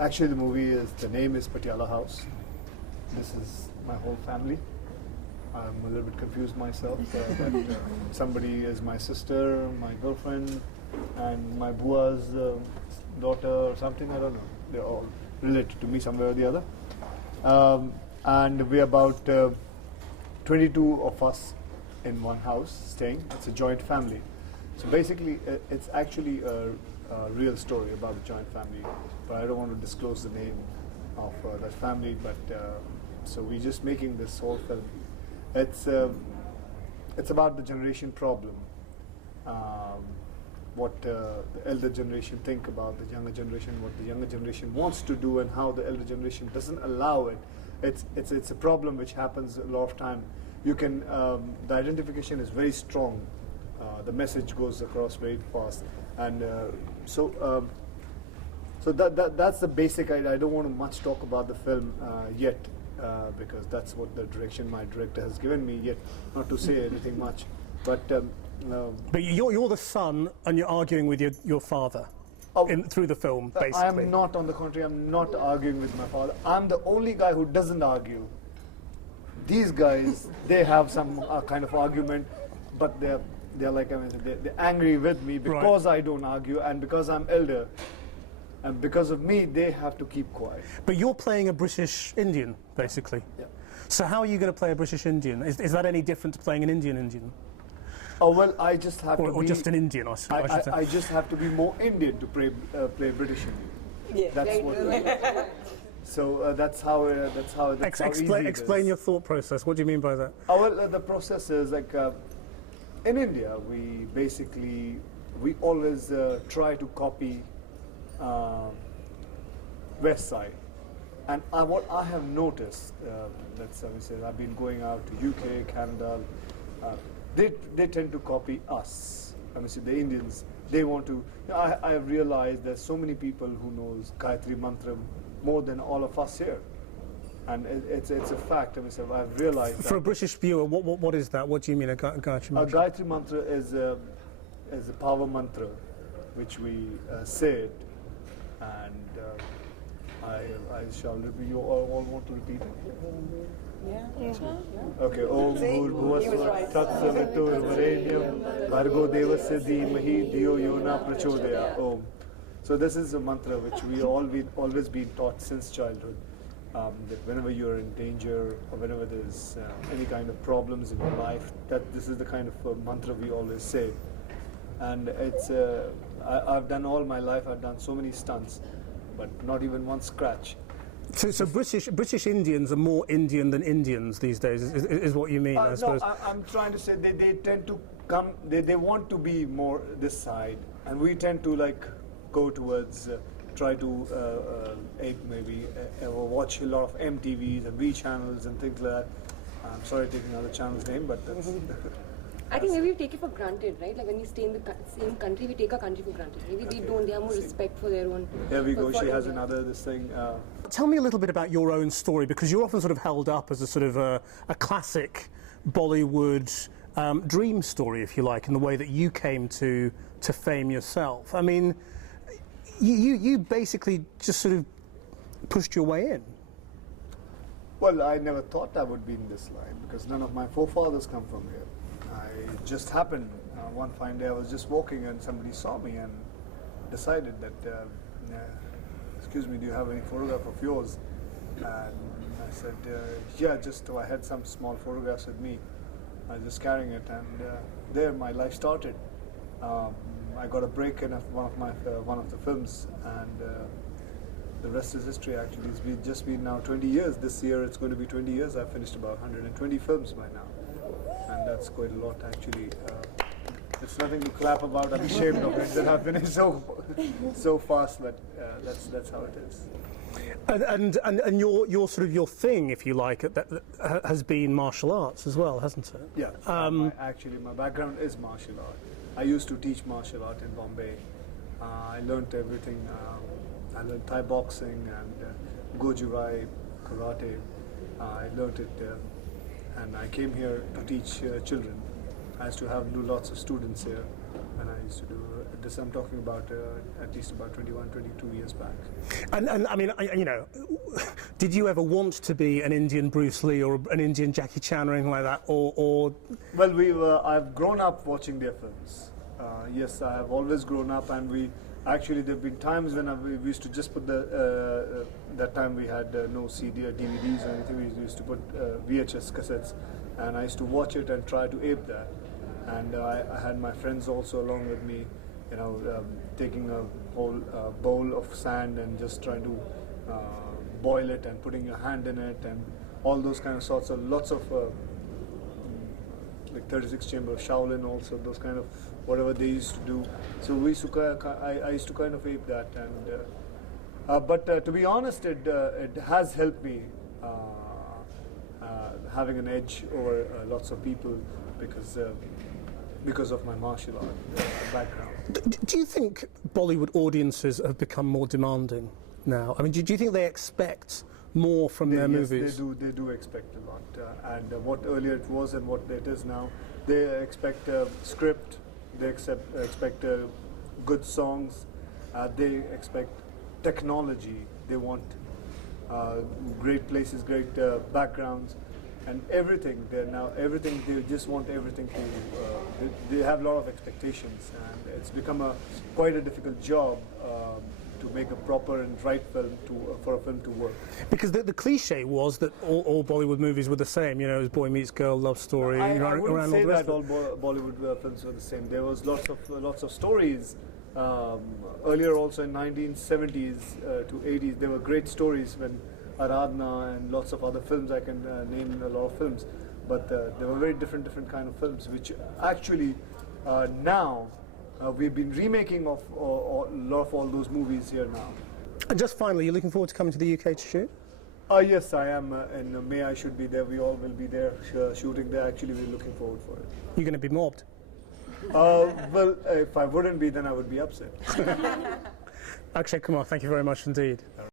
Actually, the name is Patiala House. This is my whole family. I'm a little bit confused myself, but somebody is my sister, my girlfriend, and my bua's daughter or something, I don't know. They're all related to me somewhere or the other. And we're about 22 of us in one house staying. It's a joint family. So basically, it's actually a real story about a joint family, but I don't want to disclose the name of that family. But so we're just making this whole film. It's about the generation problem. What the elder generation think about the younger generation, what the younger generation wants to do, and how the elder generation doesn't allow it. It's a problem which happens a lot of time. You can the identification is very strong. The message goes across very fast, and so that's the basic idea. I don't want to much talk about the film yet, because that's what the direction my director has given me. Yet, not to say anything much, but you're the son, and you're arguing with your father through the film, basically. I am not. On the contrary, I'm not arguing with my father. I'm the only guy who doesn't argue. These guys, they have some kind of argument, but they're like, I mean, they're angry with me because I don't argue, and because I'm elder, and because of me, they have to keep quiet. But you're playing a British Indian, basically. Yeah. So how are you going to play a British Indian? Is that any different to playing an Indian? Oh well, I just have to be... Or just an Indian, I should say. I just have to be more Indian to play British Indian. Yeah. That's what. So that's how Explain your thought process. What do you mean by that? Well, the process is like in India, we always try to copy West Side, and what I have noticed, I've been going out to UK, Canada. They tend to copy us. The Indians. They want to. I have realized there's so many people who knows Gayatri Mantra more than all of us here, and it's a fact. I've realized. For a British viewer, what is that? What do you mean a Gayatri Mantra? A Gayatri Mantra is a power mantra, which we say it, and I shall repeat. You all want to repeat it? Yeah. Okay. Om Bhurbhuvasvaha Tatsavitur Varenyam Bhargo Devasya Dhimahi Dhiyo Yona Prachodaya. Om. So this is a mantra which we always been taught since childhood. That whenever you're in danger or whenever there's any kind of problems in your life, that this is the kind of mantra we always say. And it's I've done all my life. I've done so many stunts, but not even one scratch. So British Indians are more Indian than Indians these days, is what you mean, I suppose? No, I'm trying to say they tend to come, they want to be more this side, and we tend to like go towards, try to maybe watch a lot of MTVs and V channels and things like that. I'm sorry taking another channel's name, but that's... I think maybe we take it for granted, right? Like when we stay in the same country, we take our country for granted. Maybe they don't, they have more respect for their own... Here we go, she has another, this thing... Tell me a little bit about your own story, because you're often sort of held up as a sort of a classic Bollywood dream story, if you like, in the way that you came to fame yourself. I mean, you basically just sort of pushed your way in. Well, I never thought I would be in this line, because none of my forefathers come from here. I just happened, one fine day I was just walking and somebody saw me and decided that, excuse me, do you have any photograph of yours? And I said, yeah, I had some small photographs with me. I was just carrying it, and there my life started. I got a break in one of the films, and the rest is history. Actually, it's just been now 20 years. This year it's going to be 20 years. I've finished about 120 films by now. And that's quite a lot, actually. It's nothing to clap about. I'm ashamed of it that I've finished so fast, but that's how it is. And your sort of your thing, if you like, that has been martial arts as well, hasn't it? Yeah. Actually, my background is martial art. I used to teach martial art in Bombay. I learned everything. I learned Thai boxing and Goju-Rai, karate. I learned it. And I came here to teach children. I used to do lots of students here, and I used to do this. I'm talking about at least about 21, 22 years back. And I mean, you know, did you ever want to be an Indian Bruce Lee or an Indian Jackie Chan or anything like that, or? Well, I've grown up watching their films. Yes, I have always grown up, and there've been times when we used to just put that time we had no CD or DVDs or anything. We used to put VHS cassettes, and I used to watch it and try to ape that. And I had my friends also along with me, you know, taking a whole bowl of sand and just trying to boil it and putting your hand in it and all those kind of sorts of lots of like 36 chamber of Shaolin also, those kind of whatever they used to do. So I used to kind of ape that, and but to be honest, it has helped me having an edge over lots of people because of my martial art background. Do you think Bollywood audiences have become more demanding now? I mean, do you think they expect more from their movies? Yes, they do expect a lot. And what earlier it was and what it is now, they expect a script, they expect good songs, they expect technology, they want great places, great backgrounds, and everything. They just want everything to. They have a lot of expectations, and it's become quite a difficult job to make a proper and right film for a film to work. Because the cliche was that all Bollywood movies were the same. You know, it was boy meets girl, love story. I wouldn't say that all Bollywood films were the same. There was lots of stories. Earlier, also in 1970s to 80s, there were great stories when Aradhana and lots of other films. I can name a lot of films, but there were very different kind of films, which actually now we've been remaking of a lot of all those movies here now. And just finally, you're looking forward to coming to the UK to shoot? Yes, I am. In May, I should be there. We all will be there shooting there. Actually, we're looking forward for it. You're going to be mobbed? Well, if I wouldn't be, then I would be upset. Akshay Kumar, thank you very much indeed.